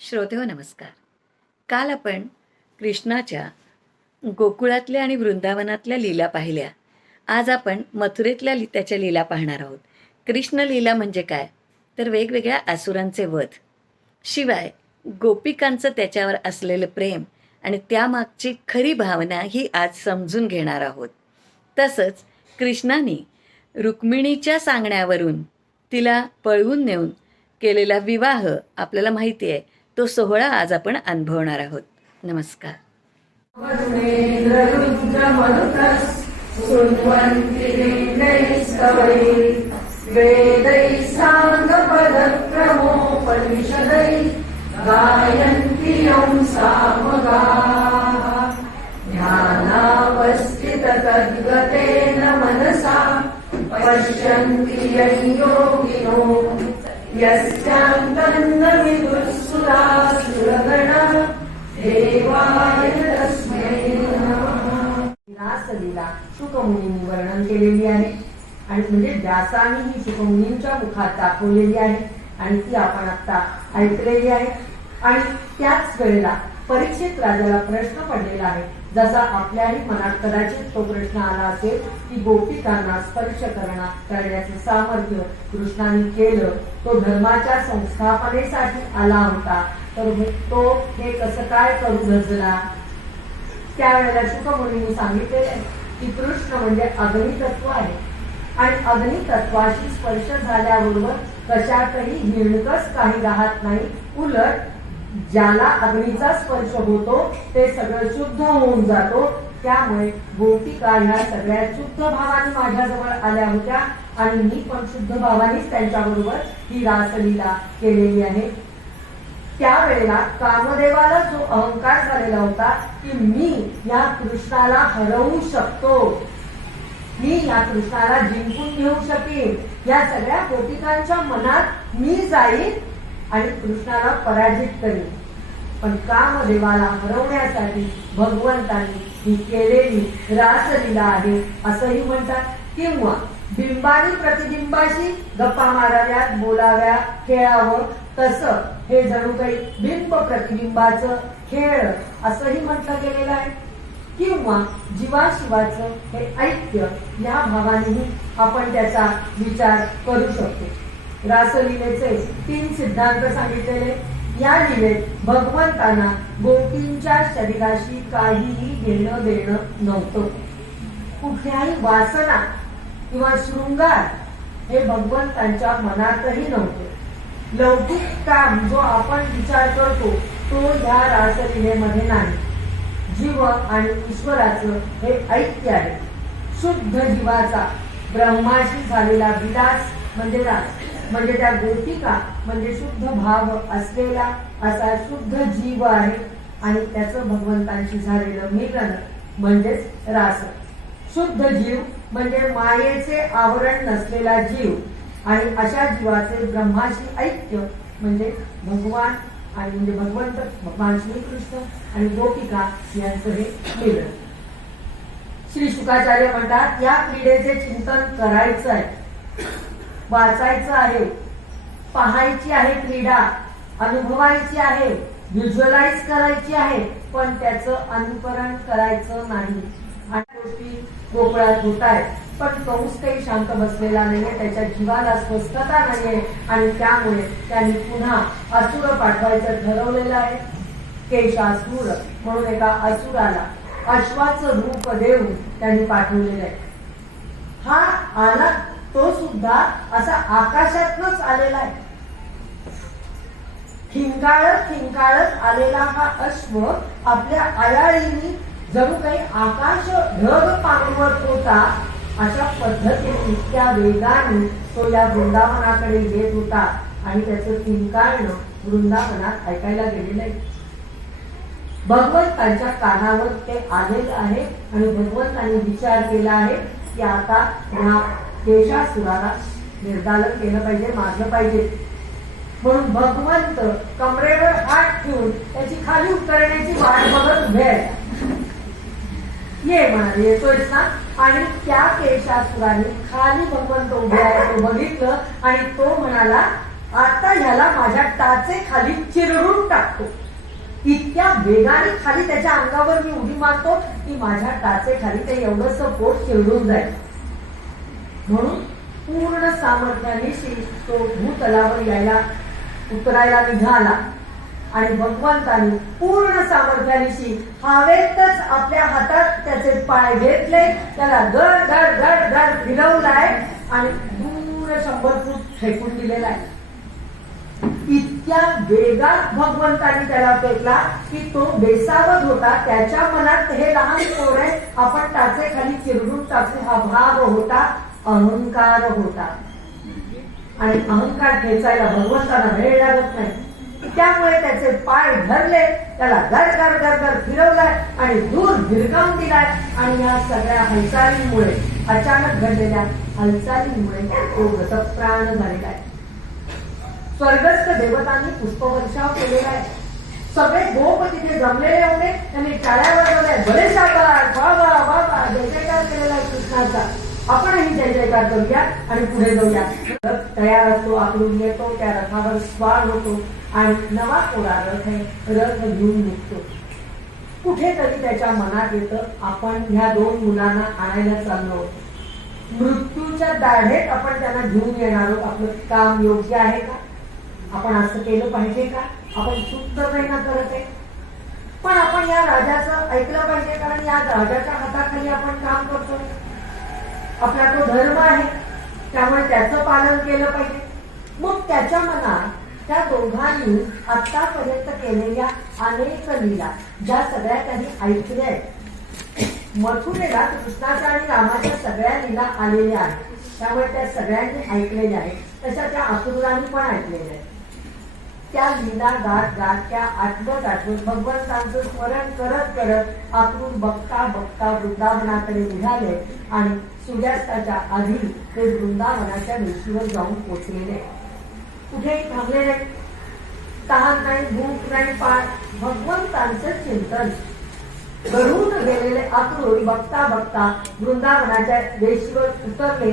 श्रोतेहो नमस्कार. काल आपण कृष्णाच्या गोकुळातल्या आणि वृंदावनातल्या लीला पाहिल्या. आज आपण मथुरेतल्या ली त्याच्या लीला पाहणार आहोत. कृष्ण लीला म्हणजे काय? तर वेगवेगळ्या आसुरांचे वध. शिवाय गोपिकांचं त्याच्यावर असलेलं प्रेम आणि त्यामागची खरी भावना ही आज समजून घेणार आहोत. तसंच कृष्णाने रुक्मिणीच्या सांगण्यावरून तिला पळवून नेऊन केलेला विवाह आपल्याला माहिती आहे. तो सोहळा आज आपण अनुभवणार आहोत. नमस्कार. वेदैः ध्यानावस्थिततद्गतेन मनसा पश्यन्ति योगिनो शुकमुनींनी वर्णन केलेली आहे. आणि म्हणजे व्यासाने ही शुकमुनींच्या मुखात दाखवलेली आहे. आणि ती आपण आता ऐकलेली आहे. आणि त्याच वेळेला परीक्षित राजाला प्रश्न पडलेला आहे. जसा आपल्याही मनात कदाचित तो प्रश्न आला असेल की गोपिकांना स्पर्श करणं करण्याचे सामर्थ्य कृष्णाने केलं तो धर्माच्या संस्थापनेसाठी आला होता. तर तो हे कसं काय करू धजला त्यावेळेला शुकमुनी सांगितलेले आहे की कृष्ण म्हणजे अग्नितत्व आहे. आणि अग्नितत्वाशी स्पर्श झाल्याबरोबर कशातही हिणकच काही राहत नाही उलट ज्याला अग्नीचा स्पर्श होतो ते सगळं शुद्ध होऊन जातो. त्यामुळे गोपिका ह्या सगळ्या शुद्ध भावाने माझ्याजवळ आल्या होत्या आणि मी पण शुद्ध भावानेच त्यांच्याबरोबर ही रासलीला केलेली आहे. त्यावेळेला कामदेवाला जो अहंकार झालेला होता की मी या कृष्णाला हरवू शकतो. मी या कृष्णाला जिंकून घेऊ शकेन. या सगळ्या गोपिकांच्या मनात मी जाईन आणि कृष्णाला पराजित करील पण कामदेवाला हरवण्यासाठी भगवंतांनी ही केलेली रासलीला आहे असंही म्हणतात. किंवा बिंबानी प्रतिबिंबाशी गप्पा माराव्यात बोलाव्या खेळावं तसं हे जणू काही बिंब प्रतिबिंबाचं खेळ असंही म्हटलं गेलेलं आहे. किंवा जीवाशिवाचं हे ऐक्य या भावानेही आपण त्याचा विचार करू शकतो. रासलीलेचे तीन सिद्धांत सांगितलेले. या लिलेत भगवंतांना गोपींच्या शरीराशी काहीही घेणं देणं नव्हतं. कुठल्याही वासना किंवा शृंगार हे भगवंतांच्या मनातही नव्हते. लौकिक काम जो आपण विचार करतो तो या रासलीलेमध्ये नाही. जीव आणि ईश्वराचं हे ऐक्य आहे. शुद्ध जीवाचा ब्रह्माशी झालेला विलास म्हणजे रास. म्हणजे त्या गोपिका म्हणजे शुद्ध भाव असलेला असा शुद्ध जीव आहे. आणि त्याचं भगवंतांशी झालेलं मिलन म्हणजेच रास. शुद्ध जीव म्हणजे मायेचे आवरण नसलेला जीव. आणि अशा जीवाचे ब्रह्माशी ऐक्य म्हणजे भगवान आणि म्हणजे भगवंत भगवान श्रीकृष्ण आणि गोपिका यांचं हे मिलन. श्री शुकाचार्य म्हणतात या क्रीडेचे चिंतन करायचं आहे वाचायचं आहे. पाहायची आहे क्रीडा अनुभवायची आहे व्हिज्युअलाइज करायची आहे पण त्याचं अनुकरण करायचं नाही. आणि गोष्टी गोकुळात होत आहेत. पण कंस काही शांत बसलेला नाहीये त्याच्या जीवाला स्वस्थता नाहीये आणि त्यामुळे त्यांनी पुन्हा असुर पाठवायचं ठरवलेलं आहे. केशासूर म्हणून एका असुराला अश्वाचं रूप देऊन त्यांनी पाठवलेलं आहे. हा आला तो सुद्धा असा आकाशातनच आलेला आहे. खिंकाळत खिंकाळत आलेला हा अश्व आपल्या आयाळीनी जणू काही आकाश ढग पांगवत होता अशा पद्धतीने इतक्या वेगाने तो या वृंदावनाकडे येत होता आणि त्याचं किंकाळणं वृंदावनात ऐकायला गेलेलं आहे. भगवंतांच्या कानावर ते आलेलं आहे आणि भगवंतांनी विचार केला आहे की आता या केशासुराला निर्दालन केलं पाहिजे मारलं पाहिजे. म्हणून भगवंत कमरेवर हात ठेवून त्याची खाली उतरण्याची वाट बघत उभे आहेत. ये म्हणाले येतोय ना? आणि त्या केशासुराने खाली भगवंत उभे आहे बघितलं आणि तो म्हणाला आता ह्याला माझ्या टाचे खाली चिरडून टाकतो. इतक्या वेगाने खाली त्याच्या अंगावर मी उडी मारतो की माझ्या टाचे खाली ते एवढंसं पोट चिरडून जाईल. म्हणून पूर्ण सामर्थ्याने श्री तो भूतलावर यायला उतरायला निघाला. आणि भगवंतानी पूर्ण सामर्थ्यानिशी हवेतच आपल्या हातात त्याचे पाय घेतले. त्याला गड गड गड गड फिरवलाय आणि दूर शंभर फूट फेकून दिलेला आहे. इतक्या वेगात भगवंतानी त्याला फेकला की तो बेसावत होता. त्याच्या मनात हे लहान पोर आहे आपण टाचे खाली चिरडून टाकू हा भाव होता. अहंकार होता. आणि अहंकार खेचायला भगवंताला वेळ लागत नाही. त्यामुळे त्याचे पाय धरले त्याला घर घर घर घर फिरवलाय आणि दूर भिरकावून दिलाय. आणि या सगळ्या हालचालींमुळे अचानक घडलेल्या हालचालींमुळे तो गतप्राण झालेला आहे. स्वर्गस्थ देवतांनी पुष्पवर्षाव केलेला आहे. सगळे गोप तिथे जमलेले होते. त्यांनी टाळ्या वाजवल्या बरेच शाबास वा वा वा जय जयकार केलेला आहे कृष्णाचा. आपणही जय जयकार करूया आणि पुढे जाऊया तयार असतो आकडून येतो त्या रथावर स्वार होतो आणि नवा कोरा रथ आहे रथ घेऊन निघतो. कुठेतरी त्याच्या मनात येतं आपण ह्या दोन मुलांना आणायला चाललो. मृत्यूच्या दाढेत आपण त्यांना घेऊन येणार आहोत. आपलं काम योग्य आहे का? आपण असं केलं पाहिजे का? आपण शुद्ध नाही ना करत आहे? पण आपण या राजाचं ऐकलं पाहिजे कारण या राजाच्या हाताखाली आपण काम करतो आपला तो धर्म आहे. त्यामुळे त्याचं पालन केलं पाहिजे. मग त्याच्या मनात त्या दोघांनी आतापर्यंत केलेल्या अनेक लीला ज्या सगळ्या त्यांनी ऐकल्या आहेत. मथुरेला कृष्णाच्या आणि रामाच्या सगळ्या लीला आलेल्या आहेत. त्यामुळे त्या सगळ्यांनी ऐकलेल्या आहेत. तशा त्या असुरांनी पण ऐकलेल्या आहेत. त्या लीला गात गात त्या आठवत आठवत भगवंतांचं स्मरण करत करत अक्रूर बघता बघता वृंदावनाकडे निघाले आणि सूर्यास्ताच्या आधी ते वृंदावनाच्या वेशीवर जाऊन पोचलेले. कुठेही थांबले नाही तहान नाही भूक नाही पाठ भगवंतांचं चिंतन. घडून गेलेले अक्रूर बघता बघता वृंदावनाच्या वेशीवर उतरले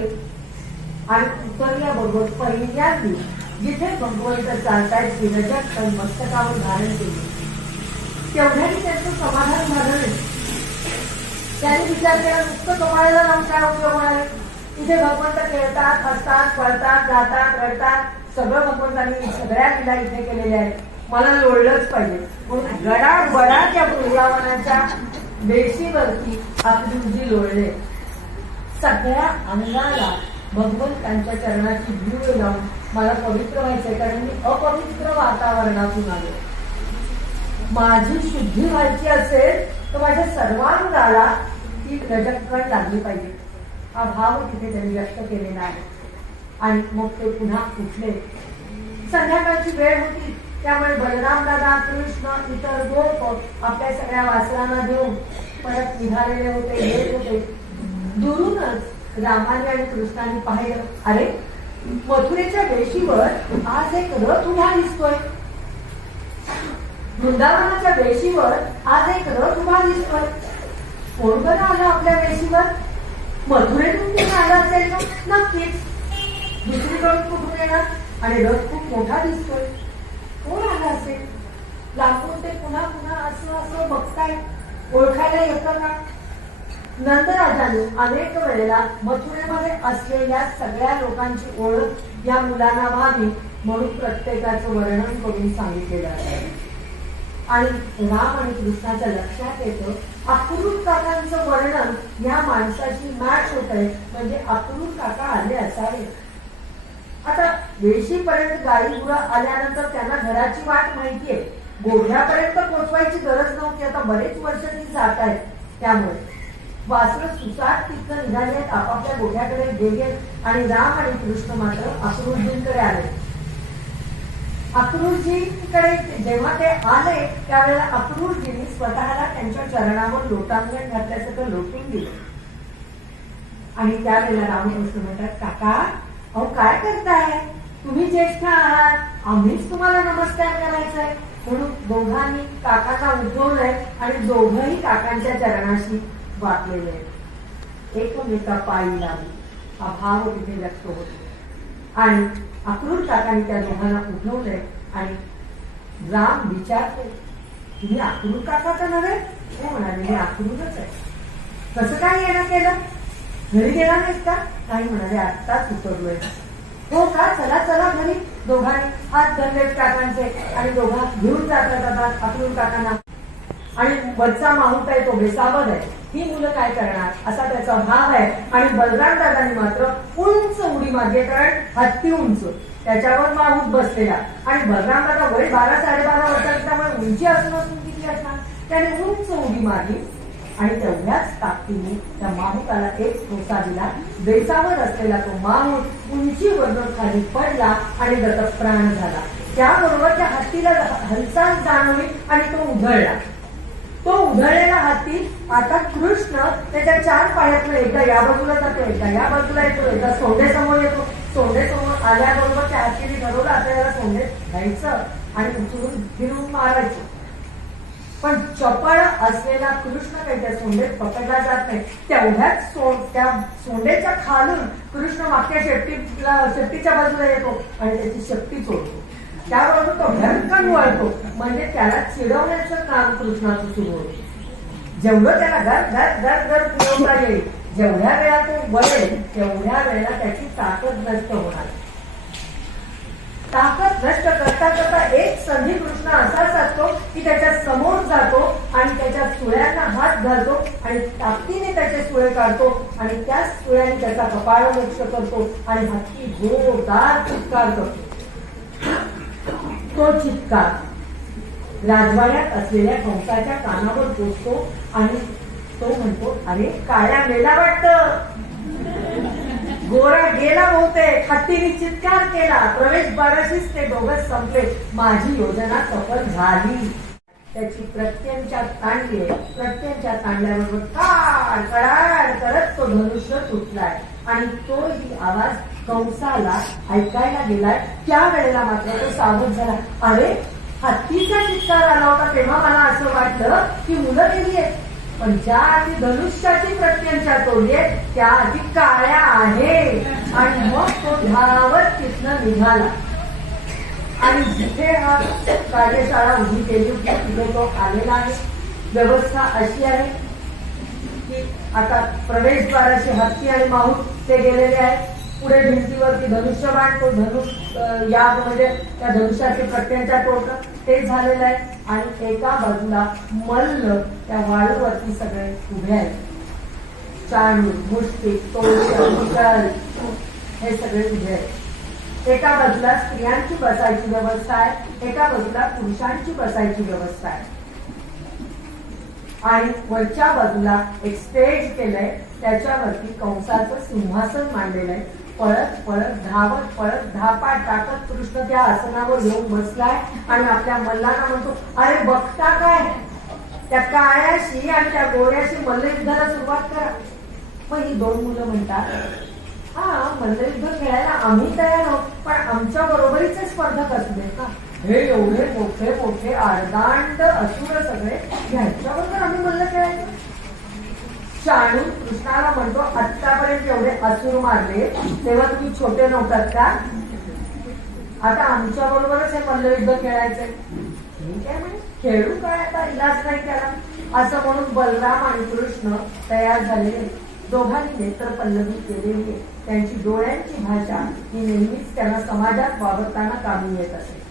आणि उतरल्याबरोबर पहिल्यांदी जिथे भगवंत चालतायत विरजक तर मस्तकावर धारण केले. तेवढ्याने त्याचं समाधान झालं नाही. त्यांनी विचार केला नुसतं कमाळाला लावून काय उपयोग आहे? इथे भगवंत खेळतात हसतात पळतात जातात रडतात. सगळं भगवंतांनी सगळ्या लीला इथे केलेल्या आहेत. मला लोळलंच पाहिजे. म्हणून गडा बडा वृंदावनाच्या बेशीवरती अकलूजी लोळले. सगळ्या अंगाला भगवंतांच्या चरणाची भूळ लावून मला पवित्र व्हायचंय कारण मी अपवित्र वातावरणातून आलो. माझी शुद्धी व्हायची असेल तर माझ्या सर्वांगाला ती रजकण लागली पाहिजे. हा भाव तिथे त्यांनी व्यक्त केलेला आहे. आणि मग ते पुन्हा उठले. संध्याकाळची वेळ होती. त्यामुळे बलराम दादा कृष्ण इतर गोप आपल्या सगळ्या वासरांना घेऊन परत निघालेले होते येत होते. दुरूनच रामाने आणि कृष्णाने पाहिलं. अरे मथुरेच्या वेशीवर आज एक रथ उभा दिसतोय. वृंदावनाच्या वेशीवर आज एक रथ उभा दिसतोय. कोण बरं आलं आपल्या वेशीवर? मथुरेतून कोण आला असेल का नक्कीच. रथ कुठून येणार? आणि रथ खूप मोठा दिसतोय. कोण आला असेल? लांबून ते पुन्हा पुन्हा असं असं बघताय. ओळखायला येतं का? नंदराजाने अनेक वेळेला मथुरेमध्ये असलेल्या सगळ्या लोकांची ओळख या मुलांना व्हावी म्हणून प्रत्येकाचं वर्णन करून सांगितलेलं आहे. आणि राम आणि कृष्णाच्या लक्षात येतं अक्रूर काकांचं वर्णन या माणसाची मॅच होत आहे म्हणजे अक्रूर काका आले असावे. आता वेशीपर्यंत गाई गुरा आल्यानंतर त्यांना घराची वाट माहितीये. गोठ्यापर्यंत पोचवायची गरज नव्हती आता बरेच वर्ष ती जात आहेत त्यामुळे. वासर सुसाट तिथं निघाले आपापल्या गोठ्याकडे गेले आणि राम आणि कृष्ण मात्र अक्रूरजींकडे आले. अक्रूरजीकडे जेव्हा ते आले त्यावेळेला अक्रूरजींनी स्वतःला त्यांच्या चरणावर लोटांगण घातल्यासारखं लोटून दिलं. आणि त्यावेळेला रामकृष्ण म्हणतात काका अहो काय करताय? तुम्ही ज्येष्ठ आहात आम्हीच तुम्हाला नमस्कार करायचा आहे म्हणून दोघांनी काकाचा उठवलंय आणि दोघंही काकांच्या चरणाशी वाटलेले आहेत. एकमेका पायी लावली हा भाव तिथे व्यक्त होतो. आणि अक्रूर काकाने त्या दोघांना उठवलंय आणि राम विचारते तुम्ही अक्रूर काका काकाचं नव्हे? ते म्हणाले मी अक्रूरच आहे. कसं काय येणं केलं? घरी गेला नाहीस का? काही म्हणाले आत्ताच उतरलोय. हो का? चला चला घरी. दोघांनी हात धरले काकांचे आणि दोघा घेऊन जातात जातात अक्रूर काकांना. आणि वरचा माऊंट आहे तो बेसावध आहे. ही मुलं काय करणार? असा त्याचा भाव आहे. आणि बलराम दादांनी मात्र उंच उडी मारली कारण हत्ती उंच. त्याच्यावर माहूत बसलेला. आणि बलराम दादा वय बारा साडेबारा वर्षात त्यामुळे उंची असून असून किती असणार? त्याने उंच उडी मारली. आणि तेवढ्याच ताकदीने त्या माहुताला एक ठोसा दिला. बेसावर असलेला तो माहूत उंचीवरून खाली पडला आणि दत्तप्राण झाला. त्याबरोबर त्या हत्तीला हलचाल जाणवली आणि तो उधळला. तो उधळलेला हाती आता कृष्ण त्याच्या चार पायातून एकदा या बाजूला जातो एकदा या बाजूला येतो एकदा सोंडे समोर येतो. सोंडे समोर आल्याबरोबर त्या हातीने ठरवलं आता याला सोंडे घ्यायचं आणि उचलून फिरून मारायचं. पण चपळ असलेला कृष्ण काही त्या सोंडेत पकडला जात नाही. तेवढ्याच सो- त्या सोंडेच्या खालून कृष्ण मागच्या शेपटीला शेपटीच्या बाजूला येतो आणि त्याची शक्ती चोरतो. त्याबरोबर तो भरकन वळतो म्हणजे त्याला चिडवण्याचं काम कृष्णाचं सुरू होतं. जेवढं त्याला घर घर घर घर पुरवता येईल जेवढ्या वेळा तो वळेल तेवढ्या वेळेला त्याची ताकद नष्ट होणार. ताकद नष्ट करता करता एक संधी कृष्ण असाच असतो की त्याच्यासमोर जातो आणि त्याच्या सुळ्यांना हात घालतो आणि ताकदीने त्याचे सुळे काढतो आणि त्या सुळ्याने त्याचा कपाळ मोक्ष करतो आणि हत्ती जोरदार चित्कार करतो. तो चित्कार. राजवाड्यात असलेल्या कंसाच्या कानावर पोचतो आणि तो म्हणतो अरे काळ्या मेला वाटत. गोरा गेला बहुतेक. हत्तीने चित्कार केला. प्रवेश बाराशीच ते दोघच संपले. माझी योजना सफल झाली. त्याची प्रत्यंच्या तांडली प्रत्यंच्या तांडल्याबरोबर काळ कडाड करत तो धनुष्य तुटलाय. आणि तो ही आवाज कंसाला ऐकायला गेलाय. त्या वेळेला मात्र तो सावध झाला. अरे हत्तीचा चित्कार आला होता तेव्हा मला असं वाटलं की मुलं गेली आहेत. पण ज्या आधी धनुष्याची प्रत्यंच्या तोडली त्या आधी काळ्या आहे आणि मग तो धावत तिथनं निघाला. आणि जिथे हा कार्यशाळा उभी केली होती तिथे तो आलेला आहे. व्यवस्था अशी आहे की आता प्रवेशद्वाराचे हत्ती आणि माहूत ते गेलेले आहेत. पुढे भिंतीवरती धनुष्यबाण तो धनुष याग म्हणजे त्या धनुष्याचे प्रत्यंचा टोक ते झालेलं आहे. आणि एका बाजूला मल्ल त्या वाळूवरती सगळे उभे आहेत. चांडू मुष्टी तोल हे सगळे उभे आहेत. एका बाजूला स्त्रियांची बसायची व्यवस्था आहे. एका बाजूला पुरुषांची बसायची व्यवस्था आहे. आणि वरच्या बाजूला एक स्टेज केलंय. त्याच्यावरती कंसाचं सिंहासन मांडलेलं आहे. पळत पळत धावत पळत धापा टाकत कृष्ण त्या आसनावर येऊन बसलाय आणि आपल्या मल्लांना म्हणतो अरे बघता काय? त्या काळ्याशी आणि त्या गोऱ्याशी मल्लयुद्धाला सुरुवात करा. मग ही दोन मुलं म्हणतात हा मल्लयुद्ध खेळायला आम्ही तयार आहोत पण आमच्या बरोबरीचे स्पर्धक असू दे का? हे एवढे मोठे मोठे आरदांड असुर सगळे ह्यांच्याबरोबर आम्ही मल्ल खेळायचं. शाणू कृष्णाला म्हणतो आतापर्यंत एवढे असूर मारले. तेव्हा तुम्ही छोटे नव्हतात का? आता आमच्या बरोबरच हे मल्लयुद्ध खेळायचंय. ठीक आहे म्हणजे खेळू काय आता? इलाज नाही त्याला असं म्हणून बलराम आणि कृष्ण तयार झालेले. दोघांनी नेत्र पल्लवी केलेली त्यांची डोळ्यांची भाषा ही नेहमीच त्यांना समाजात वावरताना कामी येत असे.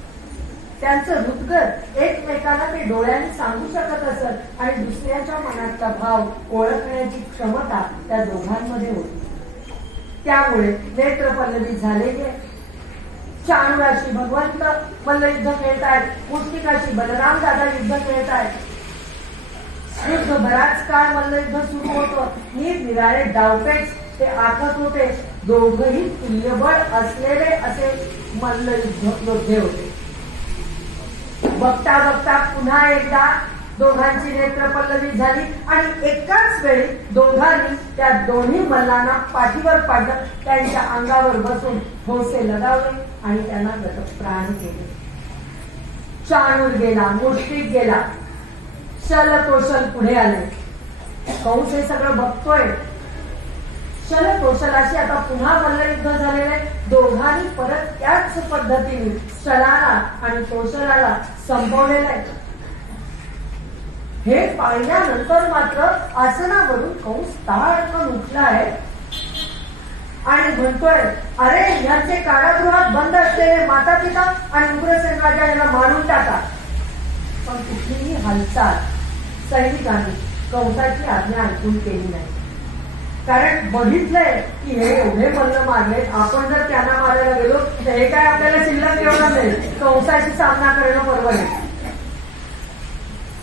त्यांचं रुद्गर एकमेकाला ते डोळ्याने सांगू शकत असत आणि दुसऱ्याच्या मनातला भाव ओळखण्याची क्षमता त्या दोघांमध्ये होती. त्यामुळे नेत्र पल्लवी झालेले आहे भगवंत मल्लयुद्ध खेळतायत. पुष्टिकाशी बलराम दादा युद्ध खेळतायत. युद्ध बराच काळ मल्लयुद्ध सुरू होतं. निरनिराळे डावपेच ते आखत होते. दोघही तुल्यबळ असलेले असे मल्लयुद्ध योद्धे होते. बघता बघता पुन्हा एकदा दोघांची नेत्र पल्लवी झाली आणि एकाच वेळी दोघांनी त्या दोन्ही मल्लांना पाठीवर पाडलं. त्यांच्या अंगावर बसून ठोसे लगावले आणि त्यांना प्राण केले. चाणूर गेला मुष्टीत गेला. शल पुढे आले. कंस हे सगळं बघतोय. शलकोशलाशी आता पुन्हा मल्लयुद्ध झालेलं आहे. दोघांनी परत त्याच पद्धतीने शलाला आणि कौशलाला संपवलेलं आहे. हे पाहिल्यानंतर मात्र आसनावरून कंस उठला आहे आणि म्हणतोय अरे यांचे कारागृहात बंद असलेले माता पिता आणि उग्रसेन राजा यांना मारून टाका. पण कुठलीही हालचाल सैनिकांनी कंसाची आज्ञा ऐकून केली नाही. कारण बघितलंय की हे एवढे मल्ल मारले आपण जर त्यांना मारायला गेलो तर हे काय आपल्याला शिल्लक ठेवणार नाही. कंसाशी सामना करणं बरोबर आहे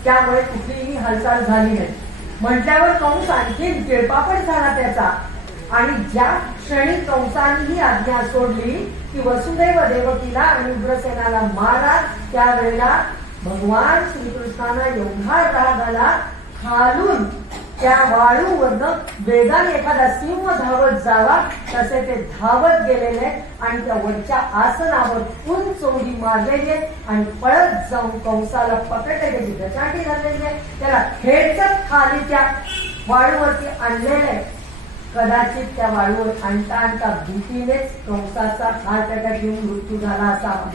त्यामुळे कुठलीही हालचाल झाली नाही. म्हटल्यावर कंस आणखी तिळपापड झाला त्याचा. आणि ज्या क्षणी कंसाने ही आज्ञा सोडली की वसुदैव देवकीला आणि उग्रसेनाला मारा त्यावेळेला भगवान श्रीकृष्णाला एवढा राग आला खालून त्या वाळूवरनं वेगाने एखादा सिंह धावत जावा तसे ते धावत गेलेले आणि त्या वरच्या आसनावर उंच उडी मारलेले आणि पळत जाऊन कंसाला पकडले त्याची गचाटी घातलेली त्याला खेचत खाली त्या वाळूवरती आणलेले कदाचित त्या वाळूवर आणता आणता भीतीनेच कंसाचा हार्ट अटॅक घेऊन मृत्यू झाला असावा.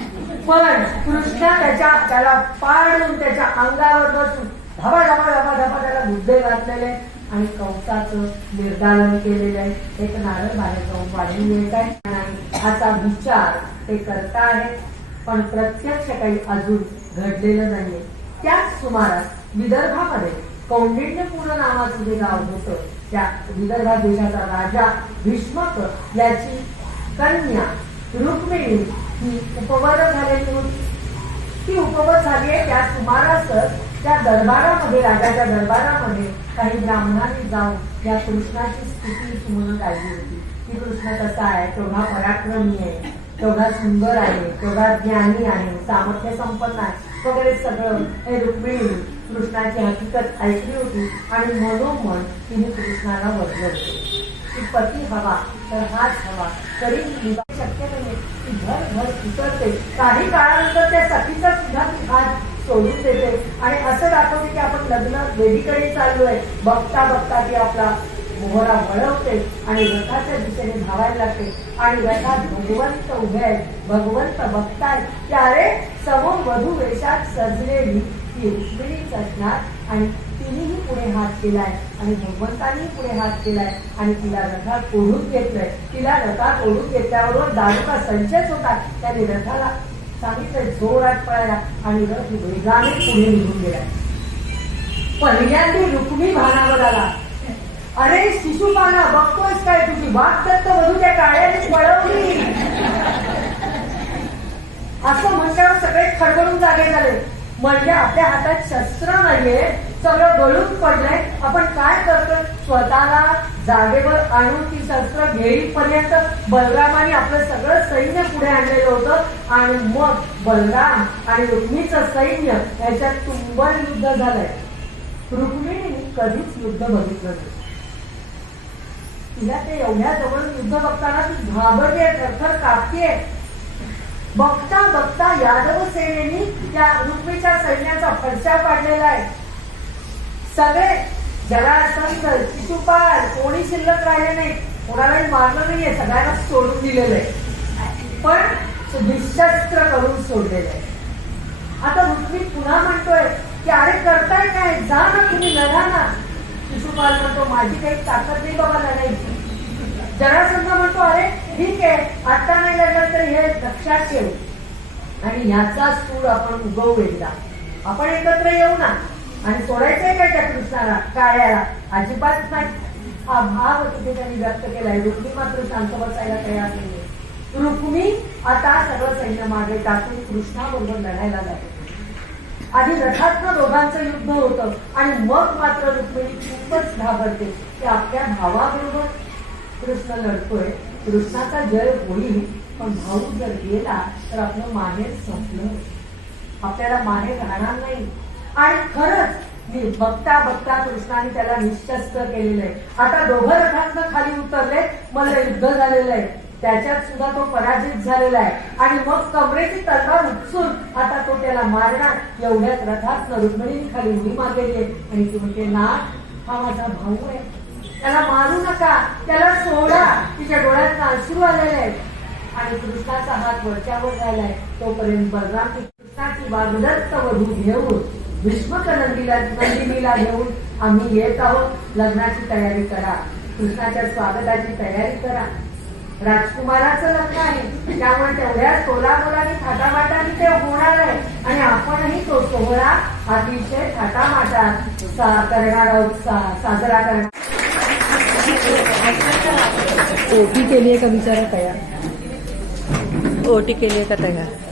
पण कृष्णा त्याच्या त्याला पाडून त्याच्या अंगावर बसून धबा धबा धबा धबा त्याला मुद्दे घातलेले आणि कंसाचं निर्धारण केलेलं आहे एक नारळ बाहेर जाऊन वाढून येत आहे असा विचार ते करता आहेत पण प्रत्यक्ष काही अजून घडलेलं नाहीये त्याच सुमारास विदर्भामध्ये कौंडिण्यपूर्ण नावाचं जे गाव होतं त्या विदर्भ देशाचा राजा भीष्मक याची कन्या रुक्मिणी ही उपवर झालेली होती ती उपवर झाली आहे त्या सुमारासच त्या दरबारामध्ये राजाच्या दरबारामध्ये काही ब्राह्मणांनी जाऊन या कृष्णाची स्थिती सुमन काढली होती. की कृष्ण कसा आहे? तेवढा पराक्रमी आहे. तेवढा सुंदर आहे. तेवढा ज्ञानी आहे. सामर्थ्य संपन्न आहे. वगैरे सगळं हे रुक्मिणी कृष्णाची हकीकत ऐकली होती आणि मनोमन तिने कृष्णाला बदलत की पती हवा तर हाच हवा. तरी शक्य नाही. ती घर घर उतरते काही काळानंतर त्या सखीचा सुद्धा हात सोडून देते आणि असं दाखवते की आपण लग्न वेदीकडे आहे बघता बघता ती आपला मोहरा वळवते आणि रथाच्या दिशेने धावायला लागते. आणि रथात भगवंत उभे आहेत. भगवंत बघताय की अरे समोर वधू वेशात सजलेली ती रुक्मिणीच चढणार आणि तिनेही पुढे हात केलाय. आणि भगवंतांनी पुढे हात केलाय. आणि तिला रथात ओढून घेतलंय. तिला रथात ओढून घेतल्याबरोबर दारूचा संचयच होता. त्याने रथाला सांगितलं जोरात पळाला आणि रथ वेगाने पुढे निघून गेला. पहिल्यांदा रुक्मी भानावर आला. अरे शिशुपाना बघतोयस काय तुझी वाट दत्त म्हणून त्या काळ्याने पळवली. असं म्हटल्यावर सगळे खडबडून जागे झाले. म्हणजे आपल्या हातात शस्त्र नाहीये. सगळं गळून पडलंय. आपण काय करतोय? स्वतःला जागेवर आणून ती शस्त्र घेईपर्यंत बलरामाने आपलं सगळं सैन्य पुढे आणलेलं होतं. आणि मग बलराम आणि रुक्मीचं सैन्य याच्यात तुंबळ युद्ध झालंय. रुक्मिणी कधीच युद्ध बघितलं नाही. तिला ते एवढ्या जवळ युद्ध बघताना ती घाबरते थरथर कापतीये. बघता बघता यादव सेनेनी त्या रुक्मीच्या सैन्याचा फडशा पाडलेला आहे. सगळे जरासंध शिशुपाल कोणी शिल्लक राहिले नाही. कोणालाही मारलं नाहीये सगळ्यांना सोडून दिलेलं आहे पण निशस्त्र करून सोडलेलं आहे आता रुक्मी पुन्हा म्हणतोय की अरे करताय काय? जा ना तुम्ही लढा ना. शिशुपाल म्हणतो माझी काही ताकद नाही बाबा लढायची. जरासंध म्हणतो अरे ठीक आहे आता नाही लढलं तर हे लक्षात ठेव. आणि याचा सूर आपण उगवू एकदा आपण एकत्र येऊ ना. आणि सोडायचंय काय त्या कृष्णाला? काळ्याला? अजिबात नाही. हा भाव तिथे त्यांनी व्यक्त केलाय. रुक्मी मात्र शांत बसायला तयार नाहीये. रुक्मी आता सर्व सैन्य मागे टाकून कृष्णाबरोबर लढायला जाते. आधी रथातनं दोघांचं युद्ध होतं आणि मग मात्र रुक्मिणी खूपच घाबरते. की आपल्या भावाबरोबर कृष्ण लढतोय. कृष्णाचा जय होईल पण भाऊ जर गेला तर आपलं माहेर संपलं. आपल्याला माहेर राहणार नाही. आणि खरंच मी बघता बघता कृष्णाने त्याला निश्चस्त केलेलं आहे. आता दोघं रथातनं खाली उतरले मला युद्ध झालेलं आहे. त्याच्यात सुद्धा तो पराजित झालेला आहे. आणि मग कमरेची तलवार उपसून आता तो त्याला मारणार. एवढ्याच रथात रुक्मिणीने खाली उडी मारलेली आहे. आणि ती म्हणते ना हा माझा भाऊ आहे. त्याला मारू नका. त्याला सोडा. तिच्या डोळ्यात अश्रू आलेले आहेत आणि कृष्णाचा हात वरच्यावर झालाय. तोपर्यंत बलराम कृष्णाची वागदत्त वधू घेऊन भीष्मक नंदीला नंदिनीला घेऊन आम्ही येत आहोत. लग्नाची तयारी करा. कृष्णाच्या स्वागताची तयारी करा. राजकुमाराचं लग्न आहे. त्यामुळे तेवढ्या सोला मुलांनी थाटामाटाने ते होणार आहे. आणि आपणही तो सोहळा अतिशय थाटामाटात सा- करणार आहोत. सा- साजरा करणार ओटी केली आहे का विचारा तयार? ओटी केली आहे का तयार?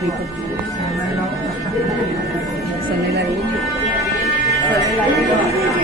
Sần này là uống Sần này là uống